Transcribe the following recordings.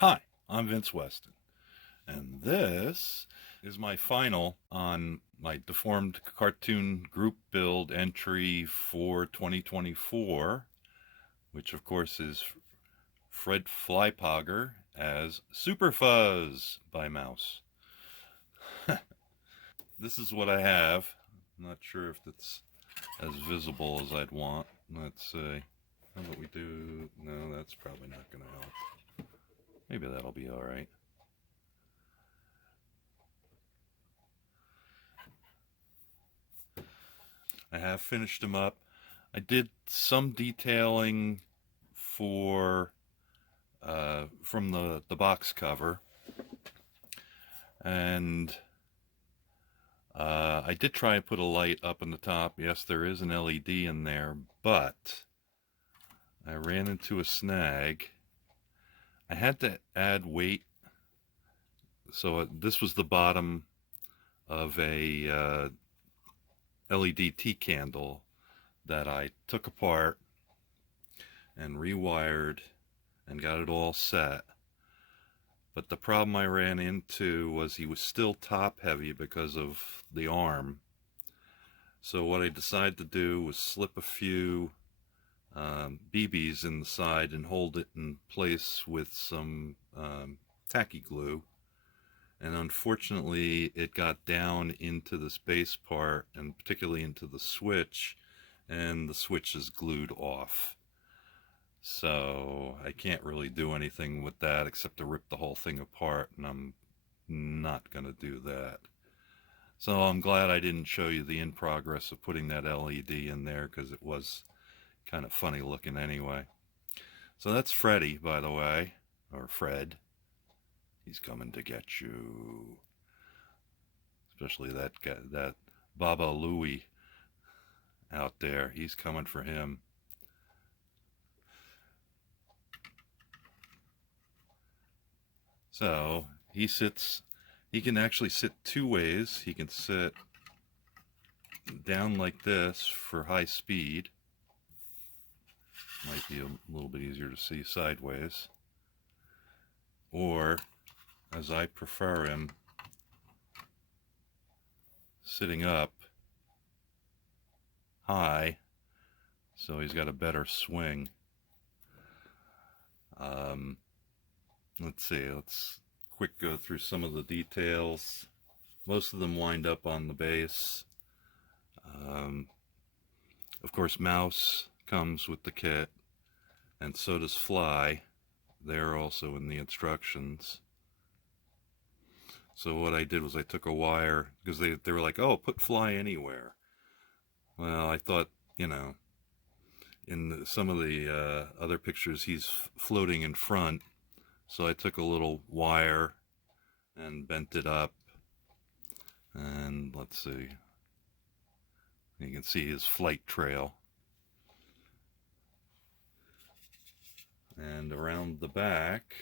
Hi, I'm Vince Weston, and this is my final on my Deformed cartoon group build entry for 2024, which of course is Fred Flypogger as Super Fuzz by Mouse. This is what I have. I'm not sure if it's as visible as I'd want. Let's see. How about we do... No, that's probably not going to help. Maybe that'll be all right. I have finished them up. I did some detailing for from the box cover, and I did try and put a light up on the top. Yes, there is an LED in there, but I ran into a snag. I had to add weight, so this was the bottom of a LED tea candle that I took apart and rewired and got it all set. But the problem I ran into was he was still top heavy because of the arm. So what I decided to do was slip a few BBs in the side and hold it in place with some tacky glue. And unfortunately, it got down into this base part and particularly into the switch, and the switch is glued off. So I can't really do anything with that except to rip the whole thing apart, and I'm not going to do that. So I'm glad I didn't show you the in progress of putting that LED in there, because it was kind of funny looking anyway. So that's Freddy, by the way, or Fred. He's coming to get you. Especially that guy, that Baba Louie out there. He's coming for him. So he can actually sit two ways. He can sit down like this for high speed. Might be a little bit easier to see sideways. Or, as I prefer him, sitting up high, so he's got a better swing. Um, let's see, let's quick go through some of the details. Most of them wind up on the base. Um, of course, Mouse comes with the kit, and so does Fly. They're also in the instructions. So what I did was I took a wire, because they were like, oh, put Fly anywhere. Well, I thought, in some of the other pictures, he's floating in front. So I took a little wire and bent it up. And let's see. You can see his flight trail. And around the back,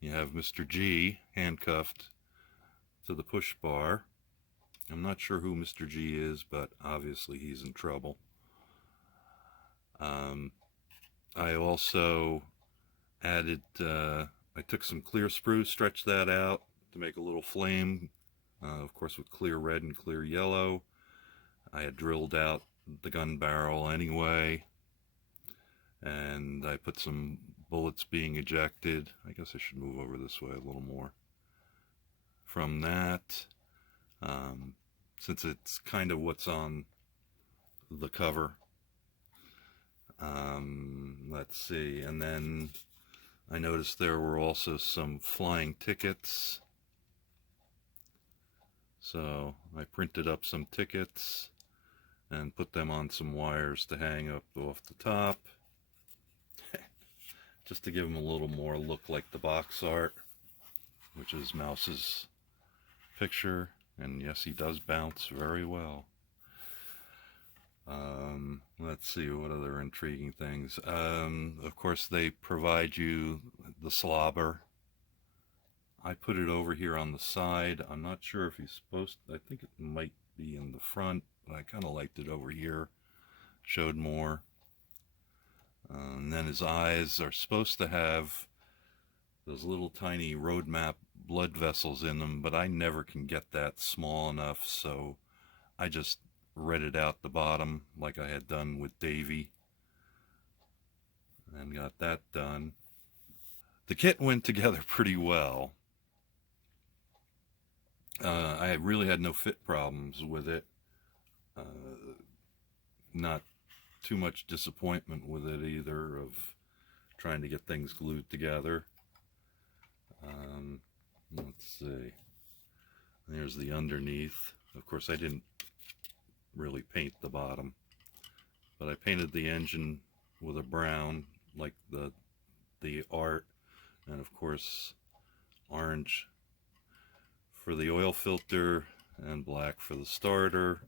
you have Mr. G handcuffed to the push bar. I'm not sure who Mr. G is, but obviously he's in trouble. I also added, I took some clear spruce, stretched that out to make a little flame, of course with clear red and clear yellow. I had drilled out the gun barrel anyway, and I put some bullets being ejected. I guess I should move over this way a little more. From that, since it's kind of what's on the cover, let's see, and then I noticed there were also some flying tickets. So I printed up some tickets and put them on some wires to hang up off the top, just to give them a little more look like the box art, which is Mouse's picture. And yes, he does bounce very well. Let's see what other intriguing things. Of course, they provide you the slobber. I put it over here on the side. I'm not sure if he's supposed to, I think it might be in the front, but I kind of liked it over here. Showed more. And then his eyes are supposed to have those little tiny road map blood vessels in them, but I never can get that small enough, so I just redded out the bottom like I had done with Davy and got that done. The kit went together pretty well. I really had no fit problems with it. Not too much disappointment with it either, of trying to get things glued together. Let's see. There's the underneath. Of course, I didn't really paint the bottom, but I painted the engine with a brown, like the art, and of course orange for the oil filter and black for the starter.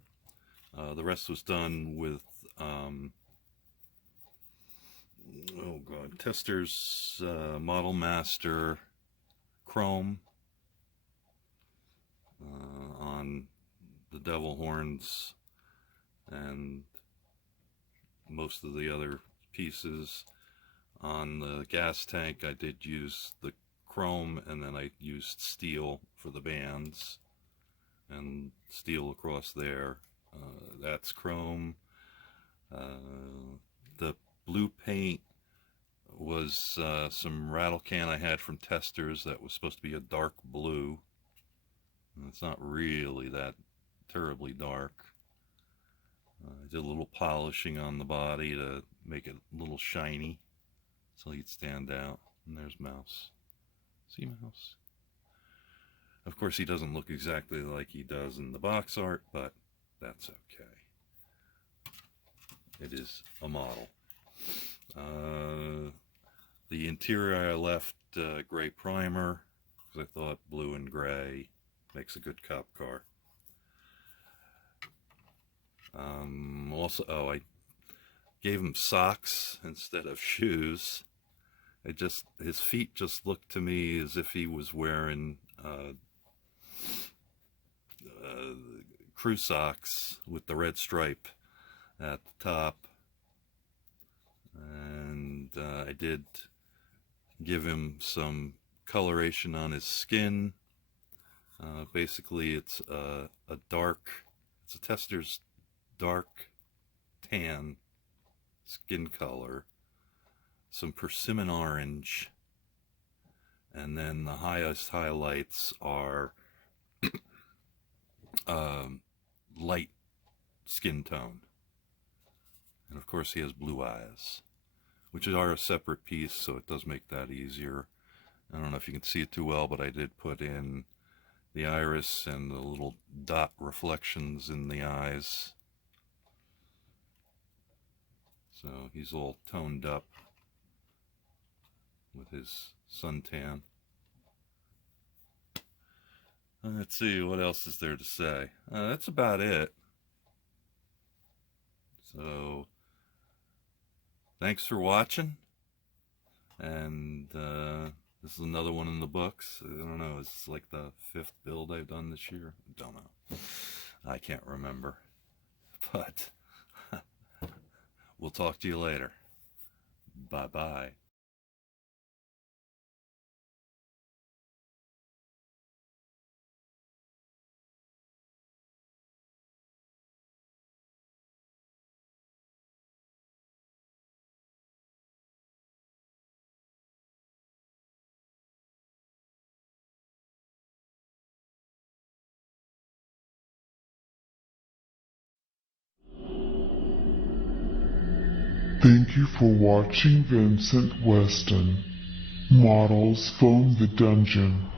The rest was done with Tester's Model Master chrome on the devil horns and most of the other pieces. On the gas tank, I did use the chrome, and then I used steel for the bands, and steel across there. That's chrome. The blue paint was some rattle can I had from Testers that was supposed to be a dark blue. It's not really that terribly dark. I did a little polishing on the body to make it a little shiny so he'd stand out. And there's Mouse. See Mouse? Of course, he doesn't look exactly like he does in the box art, but that's okay. It is a model. The interior I left gray primer because I thought blue and gray makes a good cop car. I gave him socks instead of shoes. His feet just looked to me as if he was wearing crew socks with the red stripe at the top. And I did give him some coloration on his skin. Basically, it's a Tester's dark tan skin color, some persimmon orange, and then the highest highlights are light skin tone. And of course he has blue eyes, which are a separate piece, so it does make that easier. I don't know if you can see it too well, but I did put in the iris and the little dot reflections in the eyes. So he's all toned up with his suntan. Let's see, what else is there to say? That's about it. So, thanks for watching. And this is another one in the books. I don't know, it's like the 5th build I've done this year. Don't know. I can't remember. But we'll talk to you later. Bye-bye. Thank you for watching Vincent Weston. Models Phone the Dungeon.